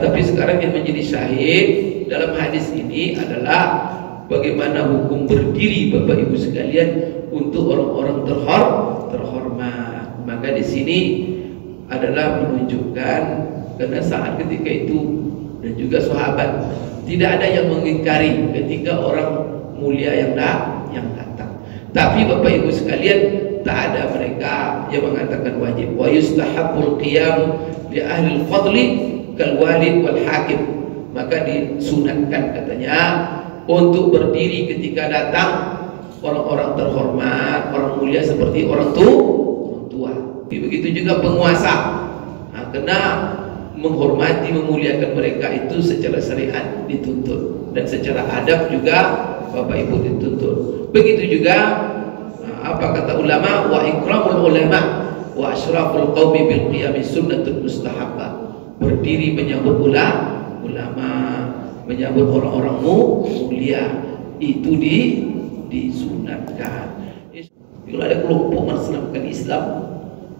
Tapi sekarang yang menjadi syahid dalam hadis ini adalah bagaimana hukum berdiri Bapak Ibu sekalian untuk orang-orang terhormat. Maka di sini adalah menunjukkan karena saat ketika itu dan juga sahabat tidak ada yang mengingkari ketika orang mulia yang datang. Tapi Bapak Ibu sekalian, tak ada mereka yang mengatakan wajib. Wa yustahabbul qiyam li ahli al-fadli kal walid wal hakim. Maka disunatkan katanya untuk berdiri ketika datang orang-orang terhormat, orang mulia seperti orang tua. Begitu juga penguasa. Kena menghormati, memuliakan mereka itu secara syariat dituntut, dan secara adab juga Bapak Ibu dituntut. Begitu juga apa kata ulama, wa ikramul ulama wa asyraful qaumi bil qiyam sunnatul mustahabbah. Berdiri menyambut ulama, menyambut orang-orang mulia itu disunatkan. Kalau ada kelompok menasnahkan Islam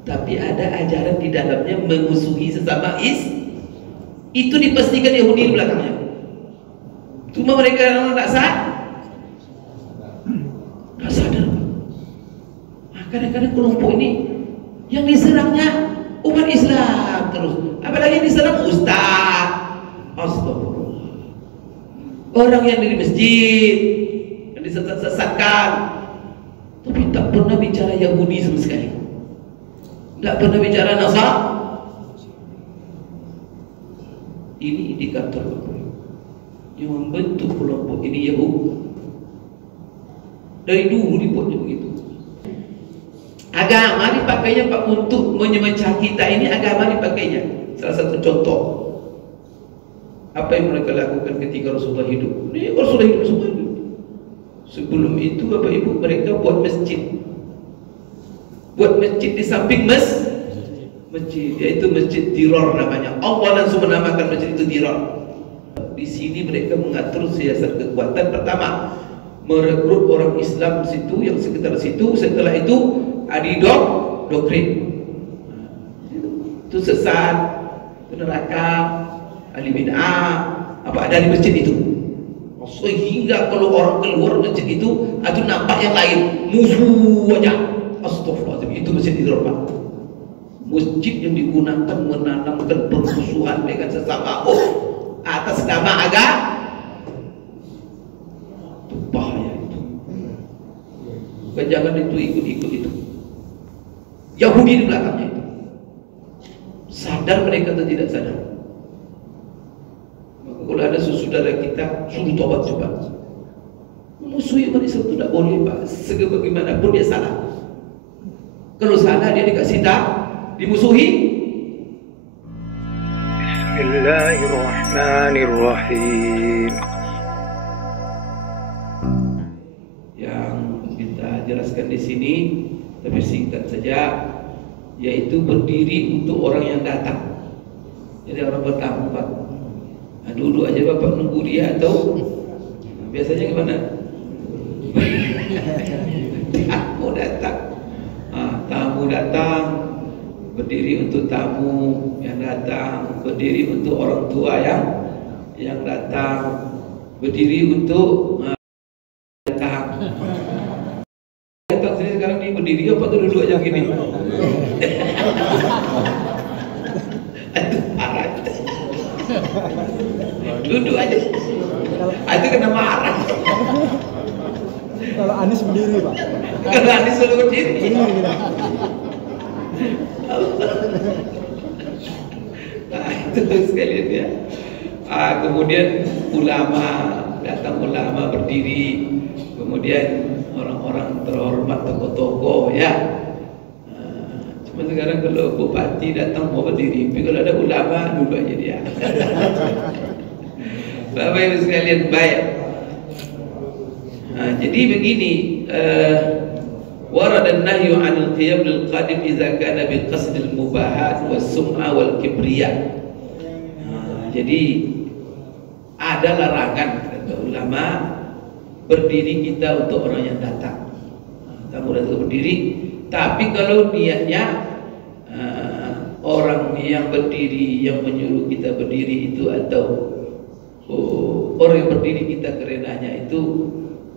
tapi ada ajaran di dalamnya memusuhi sesama itu dipastikan Yahudi di belakangnya. Cuma mereka tidak sadar. Kadang-kadang kelompok ini yang diserangnya umat Islam terus, apalagi yang diserang ustaz. Astagfirullah. Orang yang di masjid yang disesatkan, tapi tak pernah bicara Yahudi sama sekali. Tak pernah bicara Nasrani. Ini indikator yang membentuk kelompok ini Yahudi. Dari dulu dibuatnya begitu. Agama dipakainya Pak untuk memecah kita ini, agama dipakainya. Salah satu contoh apa yang mereka lakukan ketika Rasulullah hidup. Ini Rasulullah hidup semua hidup. Sebelum itu Bapak Ibu mereka buat masjid. Buat masjid di samping masjid, yaitu Masjid Dirar namanya. Allah langsung menamakan masjid itu Dirar. Di sini mereka mengatur siasat kekuatan. Pertama, merekrut orang Islam situ, yang sekitar situ. Setelah itu doktrin. Itu sesat, itu neraka, ahli bid'ah, apa ada di masjid itu. Sehingga kalau orang keluar masjid itu nampak yang lain, musuh aja. Astagfirullahaladzim, itu masjid Dirar, Pak. Masjid yang digunakan menanamkan permusuhan dengan sesama atas nama agama. Itu bahaya itu. Jangan itu ikut itu. Yahudi di belakangnya itu. Sadar mereka atau tidak sadar? Maka kalau ada saudara kita suruh tobat coba. Musuhi umat Islam itu tidak boleh, Pak. Sebagaimanapun dia salah. Kalau salah dia dikasih dimusuhi. Bismillahirrahmanirrahim. Yang kita jelaskan di sini, tapi singkat saja, yaitu berdiri untuk orang yang datang. Jadi orang bertamu, Pak. Duduk aja Bapak nunggu dia atau biasanya gimana? Tamu datang, berdiri untuk tamu yang datang, berdiri untuk orang tua yang datang, berdiri untuk datang. Datang sini sekarang ini berdiri apa tuh duduk aja gini? Aduh parah. Duduk aja. Itu kena marah. Kalau Anies berdiri, Pak. Kalau Anies selalu berdiri. Nah, itu sekalian ya. Kemudian datang ulama berdiri, kemudian orang-orang terhormat, tokoh-tokoh ya. Cuma sekarang kalau bupati datang mau berdiri, tapi kalau ada ulama duduk aja dia. Bapak Ibu sekalian baik. Jadi begini, warada an-nahyu 'anil qiyam lil qadim idza kana bi qasdil mubahat was sum'a wal kibriya. Jadi ada larangan kata ulama berdiri kita untuk orang yang datang. Tamu datang berdiri, tapi kalau niatnya orang yang berdiri yang menyuruh kita berdiri itu, atau orang yang berdiri kita kerenanya itu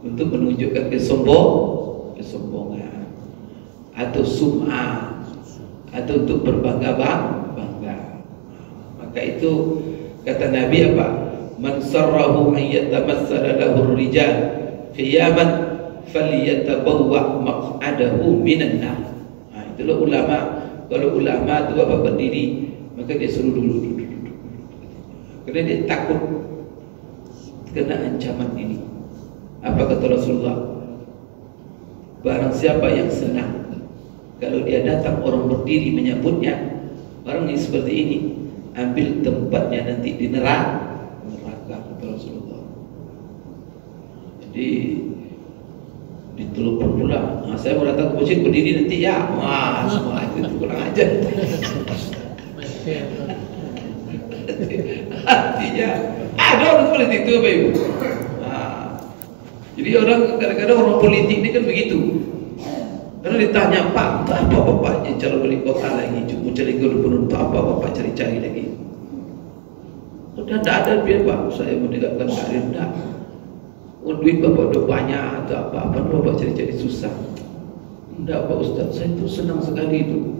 untuk menunjukkan kesombongan atau sum'ah, atau untuk berbangga-bangga. Maka itu kata Nabi apa? Man sarrahu an yatamassala lahu ar-rijal qiyaman falyatabawwa maq'adahu minan nar. Nah, itulah ulama. Kalau ulama itu apa berdiri, maka dia suruh dulu. Karena dia takut kena ancaman ini. Apa kata Rasulullah? Barang siapa yang senang kalau dia datang orang berdiri menyambutnya, orang ini seperti ini, ambil tempatnya nanti di neraka, kata Rasulullah. Jadi ditelepon pula, nah, saya mau datang ke masjid berdiri nanti ya, wah semua itu kurang ajar. Artinya ada orang seperti itu, Bapak Ibu. Nah, jadi orang kadang-kadang orang politik ini kan begitu. Karena ditanya, Pak, apa bapaknya calon wali kota lagi, cuma cari gubernur, apa bapak cari-cari lagi? Udah tidak ada biar Pak, saya menegakkan karir dah. Duit bapak udah banyak atau apa bapak cari-cari susah. Enggak Pak Ustaz, saya tuh senang sekali itu.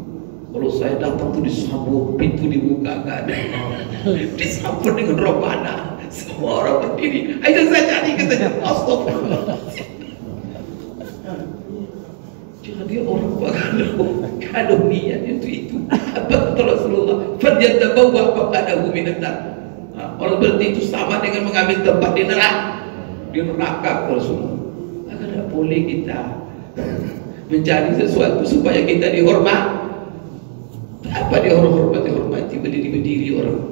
Kalau saya datang tuh disambut, pintu dibuka, gak ada. Disambut dengan robana, semua orang berdiri. Ayo saya cari katanya, astagfirullah. Jadi orang kalau niat itu apa kata Rasulullah? Falyatabawa maq'adahu minan nar. Orang berarti itu sama dengan mengambil tempat di neraka Rasulullah. Maka tidak boleh kita mencari sesuatu supaya kita dihormati. Apa dihormati berdiri orang.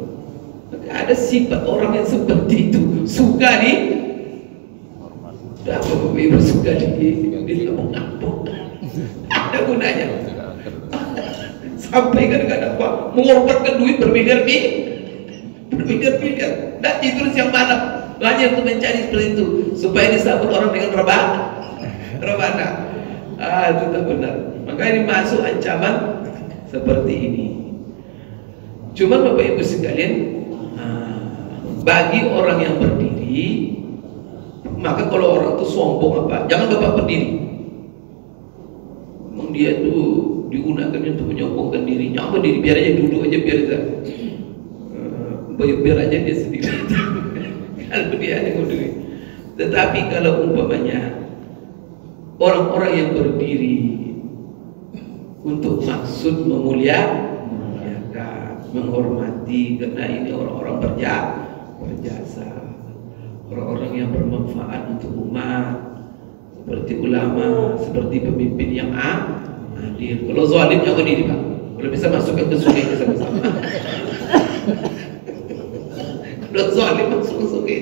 Maka ada sifat orang yang seperti itu, suka apa Bapak Ibu suka dia mengampuk. Ada gunanya. Sampai kadang-kadang Pak mengorbankan duit bermiliar-miliar. Dan tidur siang malam hanya untuk mencari seperti itu supaya disambut orang dengan rebana. Itu tak benar. Maka ini masuk ancaman seperti ini. Cuma Bapak Ibu sekalian, bagi orang yang berdiri, maka kalau orang itu sombong apa, jangan Bapak berdiri. Memang dia itu digunakan untuk menyombongkan dirinya. Apa diri, biar aja duduk aja, biar aja dia sendiri. Kalau dia ada duit. Tetapi kalau umpamanya orang-orang yang berdiri untuk maksud memuliakan, menghormati, karena ini orang-orang berjasa, orang-orang yang bermanfaat untuk umat, seperti ulama, seperti pemimpin yang adil. Kalau zalim jangan berdiri Pak. Kalau bisa masukkan ke sungai bersama-sama. Kalau zalim masuk ke sungai.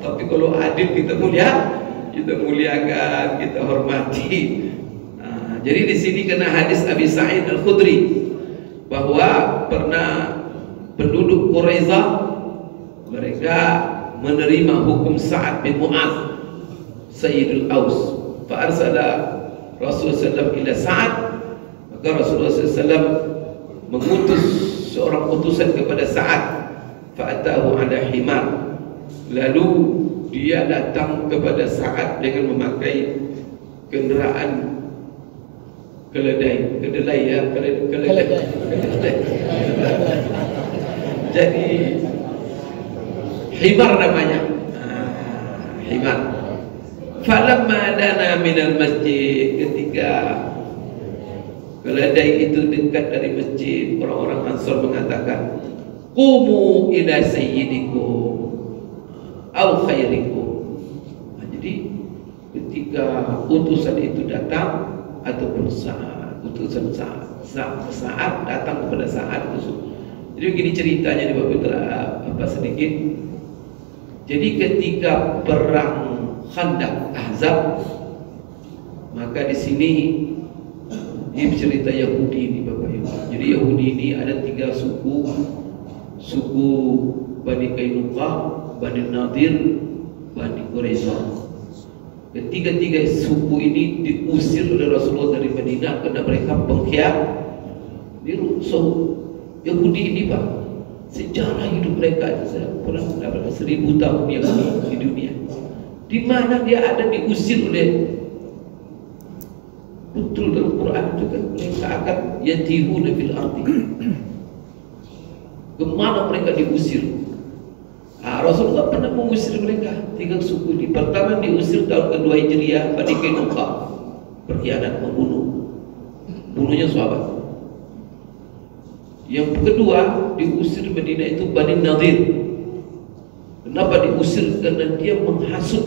Tapi kalau adil kita muliakan, kita hormati. Jadi di sini kena hadis Abi Sa'id Al-Khudri bahwa pernah penduduk Quraizah mereka menerima hukum Sa'ad bin Mu'adz Sayyidul Aus. Fa arsala Rasulullah SAW ila Sa'ad, maka Rasulullah SAW mengutus seorang utusan kepada Sa'ad. Fa atahu ala himar, lalu dia datang kepada Sa'ad dengan memakai kenderaan keledai. Jadi himar namanya. Himar. Falamma dana minal masjid, ketika keledai itu dekat dari masjid, orang-orang Ansar mengatakan, qumu ila sayyidikum au khairikum. Jadi ketika utusan itu datang ataupun utusan saat datang kepada Sa'ad. Jadi begini ceritanya di bab sedikit. Jadi ketika perang Khandaq Ahzab, maka di sini ini cerita Yahudi ini Bapak Ibu. Jadi Yahudi ini ada 3 suku Bani Qainuqa, Bani Nadir, Bani Quraisyah. Ketiga-tiga suku ini diusir oleh Rasulullah dari Madinah karena mereka pengkhianat. So, Yahudi ini Pak, sejarah hidup mereka saya pernah 1000 tahun Yahudi di dunia. Di mana dia ada diusir oleh, betul dalam Quran juga mereka akan yatihuna fil ardi. Kemana mereka diusir? Rasulullah pernah mengusir mereka 3 suku ini. Pertama diusir tahun kedua Hijriah, Bani Qainuqa, berkhianat, bunuhnya sahabat. Yang kedua diusir Madinah itu Bani Nadir. Kenapa diusir? Karena dia menghasut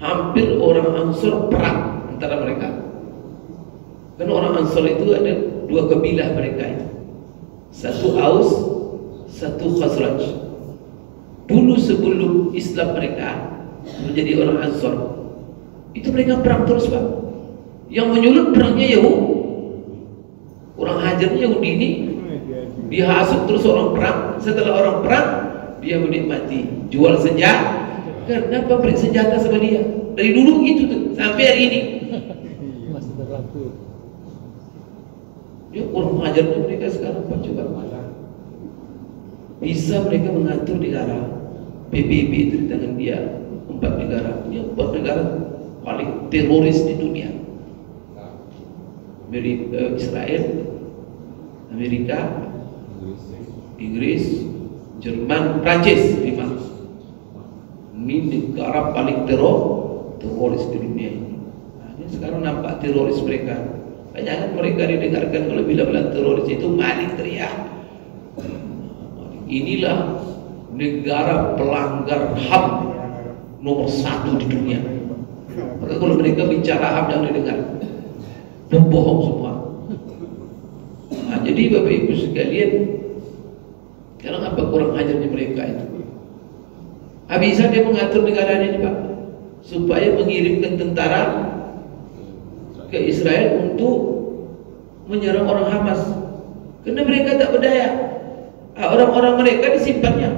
hampir orang Ansor perang antara mereka. Karena orang Ansor itu ada 2 kabilah mereka itu. Satu Aus, satu Khazraj. Dulu sebelum Islam mereka menjadi orang Ansor, itu mereka perang terus Pak. Yang menyulut perangnya Yahudi. Orang hajarnya Yahudi ini dihasut terus orang perang. Setelah orang perang, dia menikmati jual senjata. Karena pabrik senjata sama dia. Dari dulu itu tuh sampai hari ini. Masih berlaku. Ya orang hajarnya mereka sekarang Pak, coba bisa mereka mengatur negara. PBB itu di tangan dia. 4 negara. Ini 4 negara paling teroris di dunia. Israel, Amerika, Inggris, Jerman, Prancis, 5. Ini negara paling teroris di dunia ini. Nah, sekarang nampak teroris mereka. Jangan mereka didengarkan kalau bila-bila teroris itu maling teriak. Inilah negara pelanggar HAM nomor 1 di dunia. Maka kalau mereka bicara HAM jangan didengar. Pembohong semua. Nah, jadi Bapak Ibu sekalian, sekarang apa kurang ajarnya mereka itu? Bisa dia mengatur negaranya ini Pak, supaya mengirimkan tentara ke Israel untuk menyerang orang Hamas. Karena mereka tak berdaya. Orang-orang mereka disimpannya.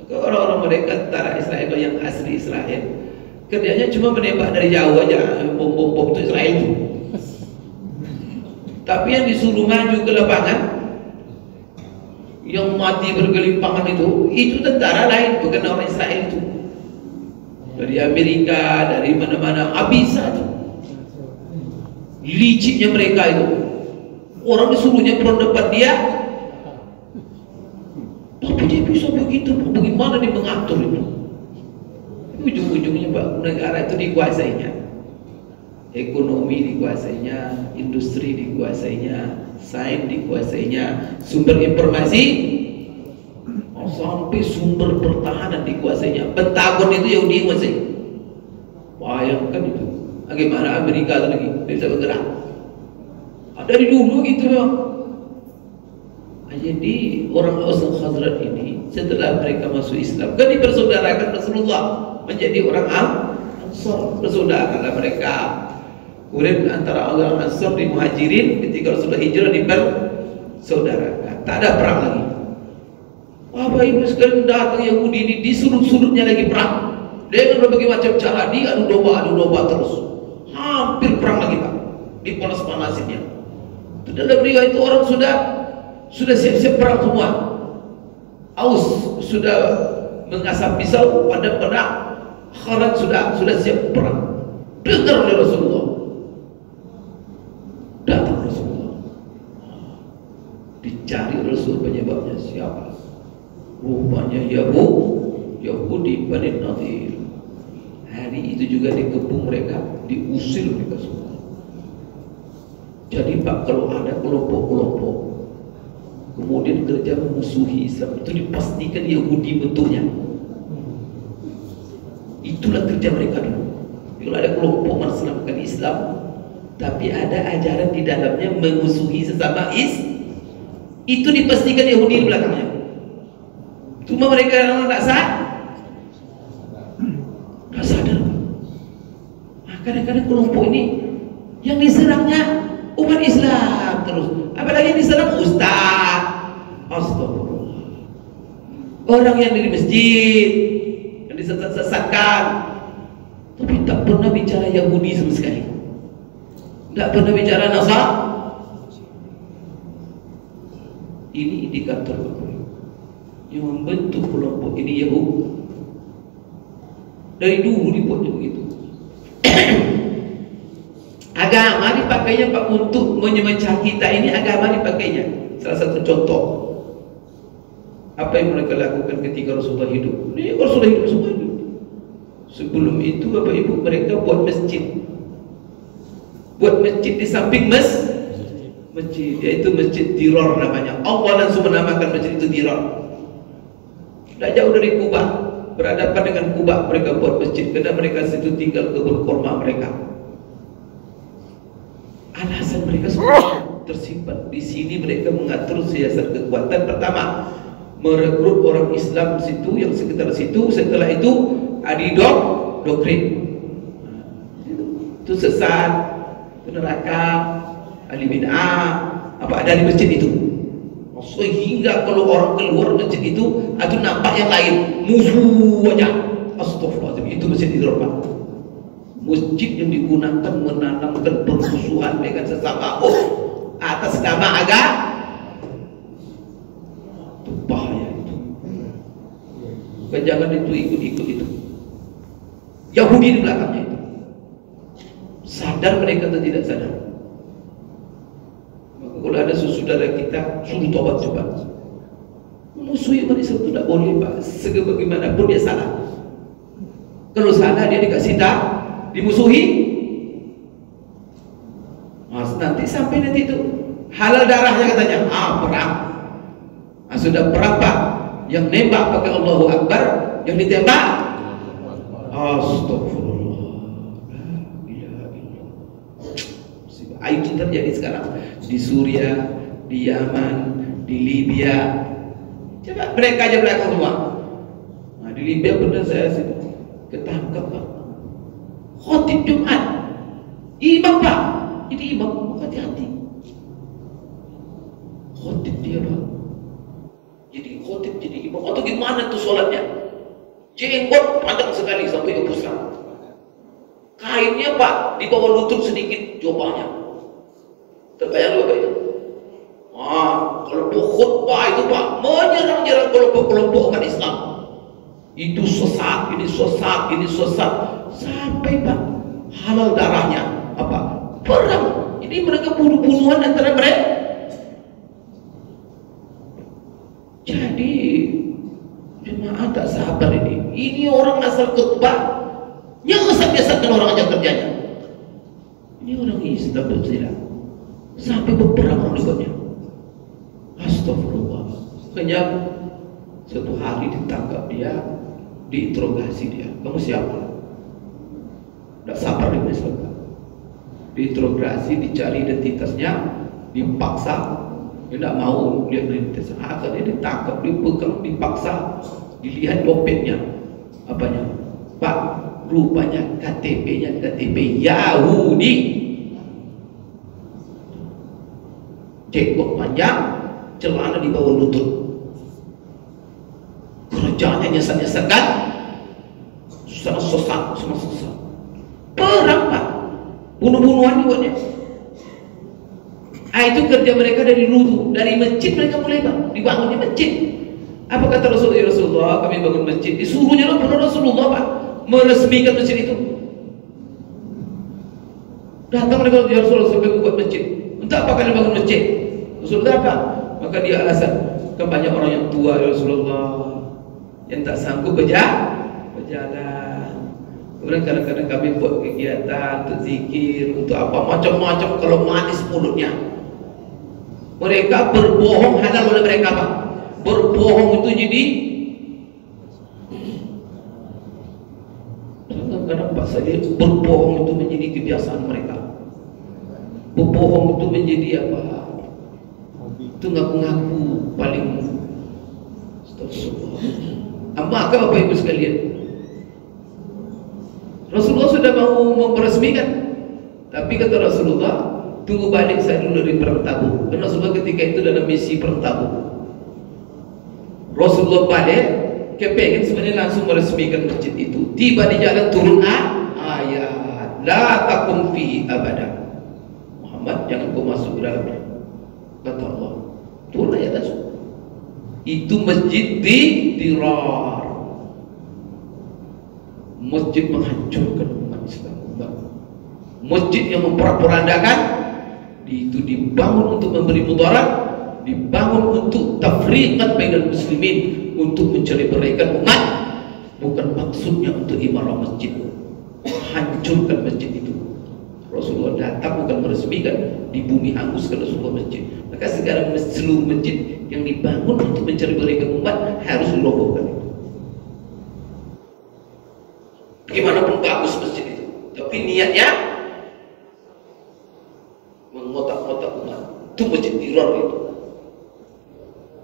Maka orang-orang mereka tentara Israel yang asli Israel, kerjanya cuma menembak dari jauh aja bom-bom itu Israel itu. Tapi yang disuruh maju ke lapangan, yang mati bergelimpangan itu tentara lain, bukan orang Israel itu. Dari Amerika, dari mana-mana, bisa tuh. Liciknya mereka itu. Orang disuruhnya perang depan dia, tapi dia bisa begitu. Bagaimana dia mengatur itu? Ujung-ujungnya Pak, negara itu dikuasainya. Ekonomi dikuasainya, industri dikuasainya, sains dikuasainya, sumber informasi, sampai sumber pertahanan dikuasainya. Pentagon itu yang dikuasai. Bayangkan itu. Bagaimana Amerika itu lagi bisa bergerak? Dari dulu gitu Bang. Jadi orang Aus dan Khazraj ini setelah mereka masuk Islam, kan dipersaudarakan Rasulullah menjadi orang Ansor, bersaudara mereka. Kemudian antara orang Ansor di Muhajirin ketika Rasulullah hijrah dipersaudarakan. Tak ada perang lagi. Bapak Ibu sekalian, datang Yahudi ini di sudut-sudutnya lagi perang. Dengan berbagai macam cara, dia adu domba terus. Hampir perang lagi Pak. Dipanas-panasinnya. Dalam riwayat itu orang sudah siap-siap perang semua. Aus sudah mengasah pisau pada pedang. Khalid sudah siap perang. Dengar oleh Rasulullah. Datang Rasulullah. Dicari Rasul penyebabnya siapa? Rupanya Yahudi Bani Nadir. Hari itu juga dikepung mereka, diusir mereka semua. Jadi Pak, kalau ada kelompok-kelompok kemudian kerja memusuhi Islam, itu dipastikan Yahudi bentuknya. Itulah kerja mereka dulu. Kalau ada kelompok menasnamkan Islam, tapi ada ajaran di dalamnya memusuhi sesama itu dipastikan Yahudi di belakangnya. Cuma mereka yang tak sadar. Nah, kadang-kadang kelompok ini yang diserangnya umat Islam terus, apalagi yang diserang ustaz. Astagfirullah. Orang yang di masjid yang disesatkan. Tapi tak pernah bicara Yahudi sama sekali. Tak pernah bicara Nasara. Ini indikator yang membentuk kelompok ini Yahudi. Dari dulu dibuatnya begitu. Agama dipakainya Pak untuk memecah kita ini, agama dipakainya. Salah satu contoh apa yang mereka lakukan ketika Rasulullah hidup. Ini Rasulullah hidup semua hidup. Sebelum itu Bapak Ibu mereka buat masjid. Buat masjid di samping masjid, yaitu Masjid Dirar namanya. Allah langsung menamakan masjid itu Dirar. Tidak jauh dari Kuba, berhadapan dengan Kuba mereka buat masjid karena mereka situ tinggal kebun kurma mereka. Alasan mereka semua tersimpan di sini. Mereka mengatur siasat kekuatan. Pertama, merekrut orang Islam situ yang sekitar situ. Setelah itu doktrin. Itu sesat, itu neraka, ahli bid'ah, apa ada di masjid itu. Sehingga kalau orang keluar masjid itu nampak yang lain, musuh aja. Astagfirullahaladzim, itu masjid itu Pak. Masjid yang digunakan menanamkan permusuhan dengan sesama atas nama agama. Itu bahaya itu. Jangan itu ikut itu. Yahudi di belakangnya itu. Sadar mereka atau tidak sadar? Maka kalau ada saudara kita suruh tobat coba. Musuhi umat Islam itu tidak boleh Pak. Sebagaimanapun dia salah. Kalau salah dia dikasih dimusuhi. Nanti sampai nanti itu halal darahnya katanya. Perang. Sudah perang Pak. Yang nembak pakai Allahu Akbar, yang ditembak astagfirullah. Itu terjadi sekarang di Suriah, di Yaman, di Libya. Coba mereka aja belakang semua. Nah, di Libya benar saya ketangkap Pak. Khotib Jumat, imam Pak. Jadi imam hati-hati. Khotib dia Pak. Jadi khotib jadi imam. Atau gimana tuh sholatnya? Jenggot panjang sekali sampai ke pusat. Kainnya Pak di bawah lutut sedikit jubahnya. Terbayang Bapak itu? Kalau khutbah itu Pak menyerang kelompok-kelompok umat Islam. Itu sesat, ini sesat, ini sesat. Sampai Pak halal darahnya apa? Perang. Ini mereka bunuh-bunuhan antara mereka. Jadi jemaah tak sabar ini. Ini orang asal khutbah nyesat-nyesatkan orang aja kerjanya. Ini orang Islam bersilah. Sampai berperang orang ikutnya. Astagfirullah. Makanya suatu hari ditangkap dia, diinterogasi dia. Kamu siapa? Tidak sabar di Islam. Diinterogasi, dicari identitasnya, dipaksa. Dia tidak mau lihat identitasnya. Akhirnya ditangkap, dipegang, dipaksa, dilihat dompetnya. Apanya? Pak, rupanya KTP-nya KTP Yahudi. Jenggot panjang, celana di bawah lutut. Kerjaannya nyesat-nyesatkan, susah. Perang Pak, bunuh-bunuhan dibuatnya. Itu kerja mereka dari dulu, dari masjid mereka mulai Pak, dibangunnya masjid. Apa kata Rasulullah? Kami bangun masjid. Disuruhnya Rasulullah Pak meresmikan masjid itu. Datang mereka ya Rasulullah sampai buat masjid. Untuk apa kalian bangun masjid? Rasulullah apa? Maka dia alasan, banyak orang yang tua ya Rasulullah yang tak sanggup berjalan. Kemudian kadang-kadang kami buat kegiatan untuk zikir, untuk apa macam-macam. Kalau manis mulutnya, mereka berbohong halal oleh mereka Pak. Berbohong itu jadi kadang-kadang Pak saya berbohong itu menjadi kebiasaan mereka. Berbohong itu menjadi apa? Itu ngaku-ngaku paling. Maka Bapak Ibu sekalian, Rasulullah sudah mau meresmikan, tapi kata Rasulullah, tunggu balik saya dulu dari perang Tabuk. Karena Rasulullah ketika itu dalam misi perang Tabuk. Rasulullah balik, kepengen sebenarnya langsung meresmikan masjid itu. Tiba di jalan turun la taqum fihi abada. Muhammad, jangan kau masuk ke dalamnya. Kata Allah. Turun ayat langsung. Itu masjid dirar. Masjid menghancurkan umat Islam. Masjid yang memporak-porandakan, itu dibangun untuk memberi mudarat, dibangun untuk tafriqan bainal muslimin, untuk mencerai-beraikan umat, bukan maksudnya untuk imarah masjid. Hancurkan masjid itu. Rasulullah datang bukan meresmikan, di bumi hanguskan Rasulullah masjid. Maka sekarang seluruh masjid yang dibangun untuk mencari-berikan umat harus dirobohkan. Bagaimanapun bagus masjid itu, tapi niatnya mengotak-ngotak umat. Itu masjid teror itu.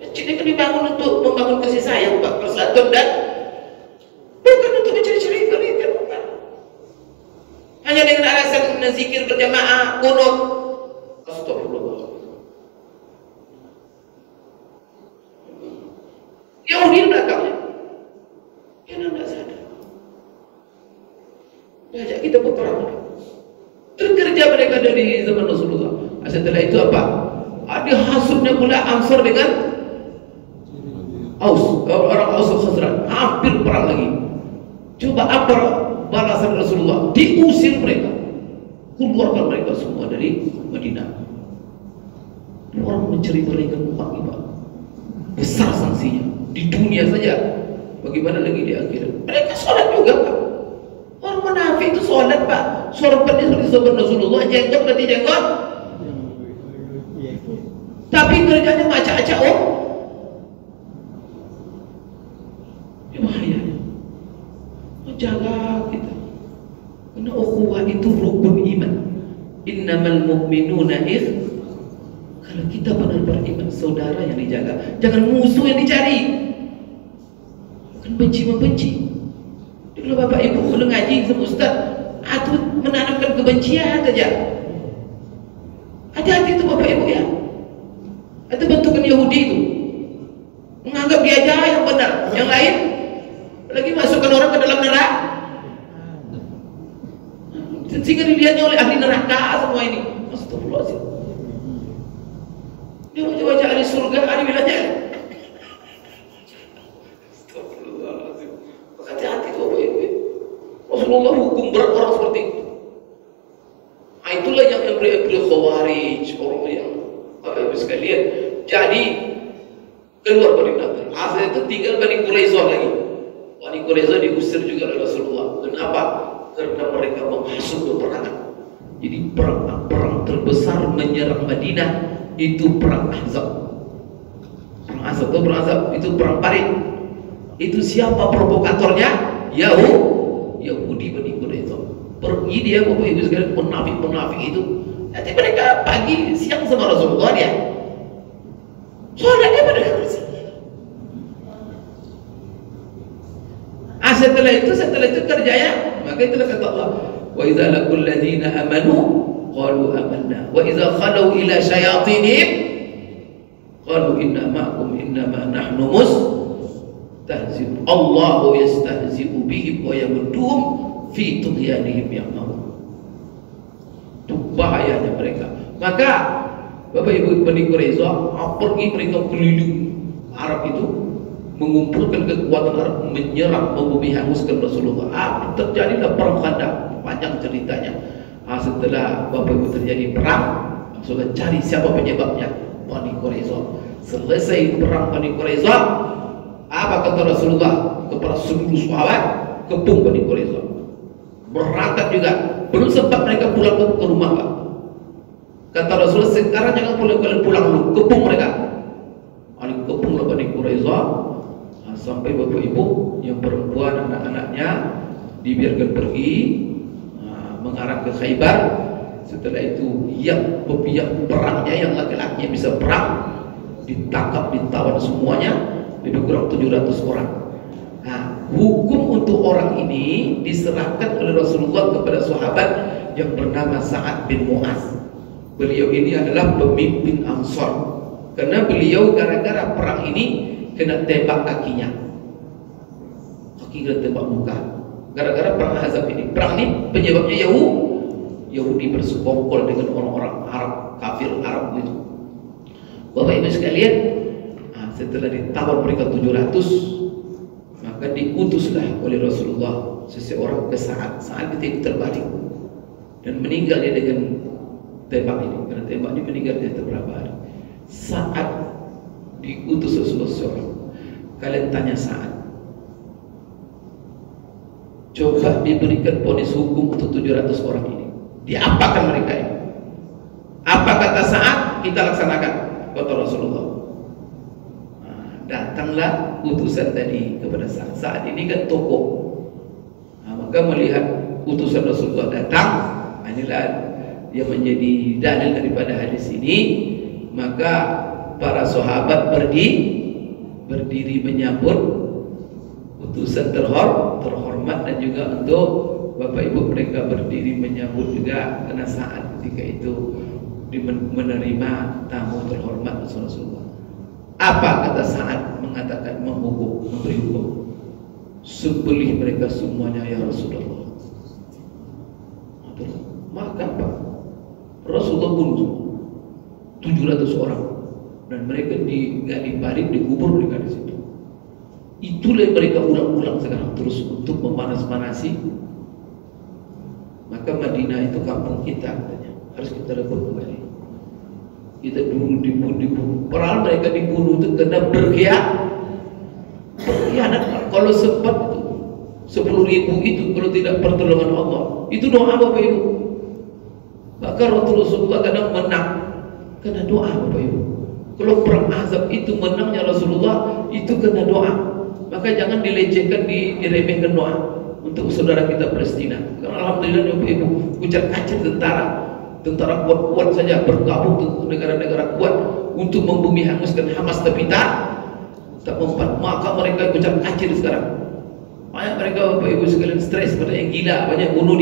Masjid ini kan dibangun untuk membangun kasih sayang, Pak, persatuan, dan bukan untuk mencari-berikan umat. Hanya dengan alasan zikir berjamaah, qunut. Astagfirullah. Yahudi belakangnya. Yang tidak sadar. Ajak kita berperang. Terkerja mereka dari zaman Rasulullah. Setelah itu apa? Ada hasutnya pula Ansar dengan Aus, orang Aus Khazraj. Hampir perang lagi. Coba apa balasan Rasulullah? Diusir mereka, keluarkan mereka semua dari Madinah. Orang mencari-berikan umat ini, Pak, besar sanksinya di dunia saja. Bagaimana lagi di akhirat? Mereka sholat juga, Pak. Orang munafik itu sholat, Pak. Sorbannya seperti sorban Rasulullah, jenggot berarti jenggot. Tapi kerjanya macam-macam. Oh, ini bahayanya. Jaga kita. Karena ukhuwah itu rukun iman. Innamal mu'minuna kalau kita benar beriman, saudara yang dijaga, jangan musuh yang dicari. Bukan benci-membenci. Kalau bapak ibu belum ngaji sama ustaz, itu menanamkan kebencian saja. Hati-hati itu bapak ibu ya. Itu bentukan Yahudi itu. Menganggap dia aja yang benar, yang lain lagi masukkan orang ke dalam neraka. Sehingga dilihatnya oleh ahli neraka semua ini. Astagfirullahaladzim. Dia wajah-wajah ahli surga, ahli wilayah. Astagfirullahaladzim. Hati-hati itu Bapak Ibu. Rasulullah hukum berat orang seperti itu. Nah, itulah yang beri khawarij, orang yang Bapak Ibu sekalian. Jadi keluar dari negeri. Asal itu tinggal Bani Quraisyah lagi. Bani Quraisyah diusir juga oleh Rasulullah. Kenapa? Karena mereka menghasut peperangan. Jadi perang terbesar menyerang Madinah itu perang Ahzab. Perang Ahzab itu itu perang Parit. Itu siapa provokatornya? Yahudi Bani Quraisyah. Pergi dia Bapak Ibu sekalian, munafik itu. Nanti mereka pagi siang sama Rasulullah dia. Soalnya pada setelah itu kerjanya, maka itulah kata Allah, wa idza laqul ladzina amanu qalu amanna wa idza khalu ila syayatinihim qalu inna ma'akum innama nahnu mustahzi'un. Allahu yastahzi'u bihim wa yamudduhum fi tughyanihim ya'mahun. Itu bahayanya mereka. Maka Bapak Ibu Bani Quraisyah pergi mereka keliling Arab itu, mengumpulkan kekuatan Arab, menyerang, membumi hanguskan Rasulullah. Terjadilah perang Khandaq, panjang ceritanya. Setelah Bapak Ibu terjadi perang, sudah cari siapa penyebabnya, Bani Quraisyah. Selesai perang Bani Quraisyah, apa kata Rasulullah kepada seluruh sahabat? Kepung Bani Quraisyah, berangkat juga. Belum sempat mereka pulang ke rumah, Pak. Kata Rasulullah, sekarang jangan pulang dulu, kepung mereka. Kepunglah Bani Quraisyah. Sampai Bapak Ibu yang perempuan, anak-anaknya dibiarkan pergi mengarah ke Khaybar. Setelah itu yang pihak perangnya, yang laki-laki yang bisa perang, ditangkap, ditawan semuanya, lebih kurang 700 orang. Nah, hukum untuk orang ini diserahkan oleh Rasulullah kepada sahabat yang bernama Sa'ad bin Mu'az. Beliau ini adalah pemimpin Ansar. Karena beliau gara-gara perang ini kena tembak kakinya, kaki kena tembak muka, gara-gara perang Ahzab ini. Perang ini penyebabnya Yahudi bersekongkol dengan orang-orang Arab, kafir Arab itu. Bapak Ibu sekalian, setelah ditawar mereka 700, maka diutuslah oleh Rasulullah seseorang ke Sa'ad. Sa'ad ketika terbalik dan meninggal dia dengan tembak ini. Karena tembak ini meninggal dia beberapa hari. Sa'ad diutus Rasulullah seseorang. Kalian tanya Sa'ad, coba diberikan vonis hukum untuk 700 orang ini, diapakan mereka ini? Apa kata Sa'ad? Kita laksanakan, kata Rasulullah. Datanglah utusan tadi kepada Sa'ad. Sa'ad ini kan tokoh. Maka melihat utusan Rasulullah datang, inilah yang menjadi dalil daripada hadis ini. Maka para sahabat berdiri menyambut utusan terhormat, dan juga untuk Bapak Ibu mereka berdiri menyambut juga karena Sa'ad ketika itu menerima tamu terhormat Rasulullah. Apa kata Sa'ad? Mengatakan menghukum, memberi hukum, sembelih mereka semuanya ya Rasulullah. Maka apa? Rasulullah bunuh 700 orang dan mereka digali parit, dikubur mereka di situ. Itulah yang mereka ulang-ulang sekarang terus untuk memanas-manasi. Maka Madinah itu kampung kita, katanya. Harus kita rebut kembali. Kita dulu dibunuh. Padahal mereka dibunuh itu karena berkhianat. Kalau sempat itu 10.000 itu kalau tidak pertolongan Allah, itu doa Bapak Ibu. Maka Rasulullah kadang menang karena doa Bapak Ibu. Kalau perang Ahzab itu menangnya Rasulullah itu karena doa. Maka jangan dilecehkan, diremehkan doa untuk saudara kita Palestina. Karena alhamdulillah Bapak Ibu, kucar-kacir tentara kuat-kuat saja bergabung dengan negara-negara kuat untuk membumi hanguskan Hamas, tapi tak mempan. Maka mereka kucar-kacir sekarang. Banyak mereka Bapak Ibu sekalian stres, pada yang gila, banyak bunuh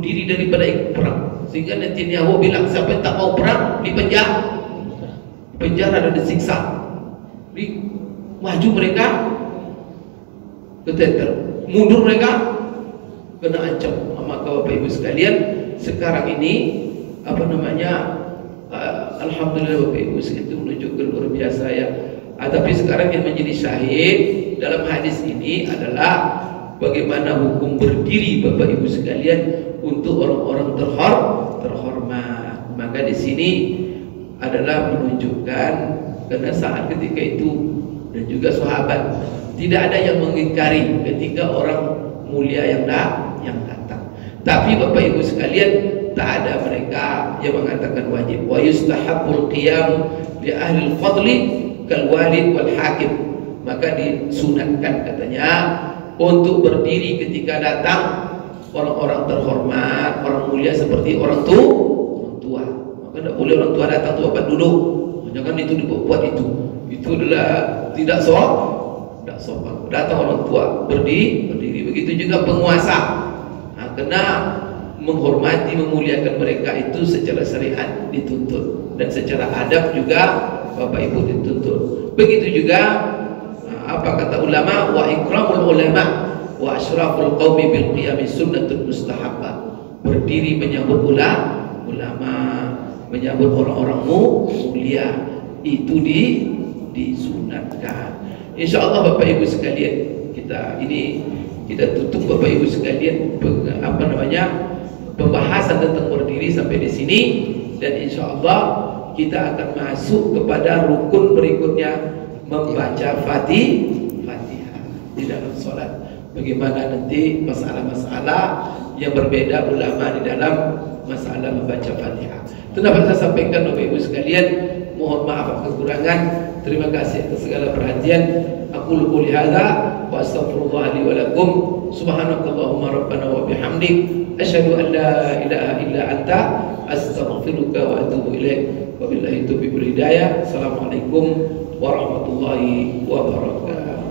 diri daripada ikut perang. Sehingga Netanyahu bilang siapa yang tak mau perang dipenjara dan disiksa. Maju mereka keteter, mundur mereka kena ancam. Maka Bapak Ibu sekalian, sekarang ini alhamdulillah Bapak Ibu itu menunjukkan luar biasa ya. Tapi sekarang yang menjadi syahid dalam hadis ini adalah bagaimana hukum berdiri Bapak Ibu sekalian untuk orang-orang terhormat. Maka di sini adalah menunjukkan karena saat ketika itu dan juga sahabat tidak ada yang mengingkari ketika orang mulia yang datang. Tapi Bapak Ibu sekalian, tak ada mereka yang mengatakan wajib. Wa yustahabbul qiyam li ahli al-fadli kal walid wal hakim. Maka disunatkan katanya untuk berdiri ketika datang orang-orang terhormat, orang mulia seperti orang tua. Maka tidak boleh orang tua datang tuh Bapak duduk. Jangan itu dibuat itu. Itu adalah tidak sopan. Datang orang tua berdiri. Begitu juga penguasa. Kena menghormati, memuliakan mereka itu secara syariat dituntut, dan secara adab juga Bapak Ibu dituntut. Begitu juga apa kata ulama, wa ikramul ulama wa asyraful qaumi bil qiyam sunnatul mustahabbah. Berdiri menyambut ulama, menyambut orang-orang mulia itu disunatkan. Insyaallah Bapak Ibu sekalian, kita tutup Bapak Ibu sekalian pembahasan tentang berdiri sampai di sini, dan insyaallah kita akan masuk kepada rukun berikutnya, membaca Fatihah di dalam sholat. Bagaimana nanti masalah-masalah yang berbeda ulama di dalam masalah membaca Fatihah. Itu dapat saya sampaikan Bapak Ibu sekalian. Mohon maaf kekurangan. Terima kasih atas segala perhatian. Aku qouli hadza wa astaghfirullah li wa lakum. Subhanakallahumma rabbana wa bihamdik asyhadu an la ilaha illa anta astaghfiruka wa atubu ilaik. Wabillahi taufiq wal hidayah. Assalamualaikum warahmatullahi wabarakatuh.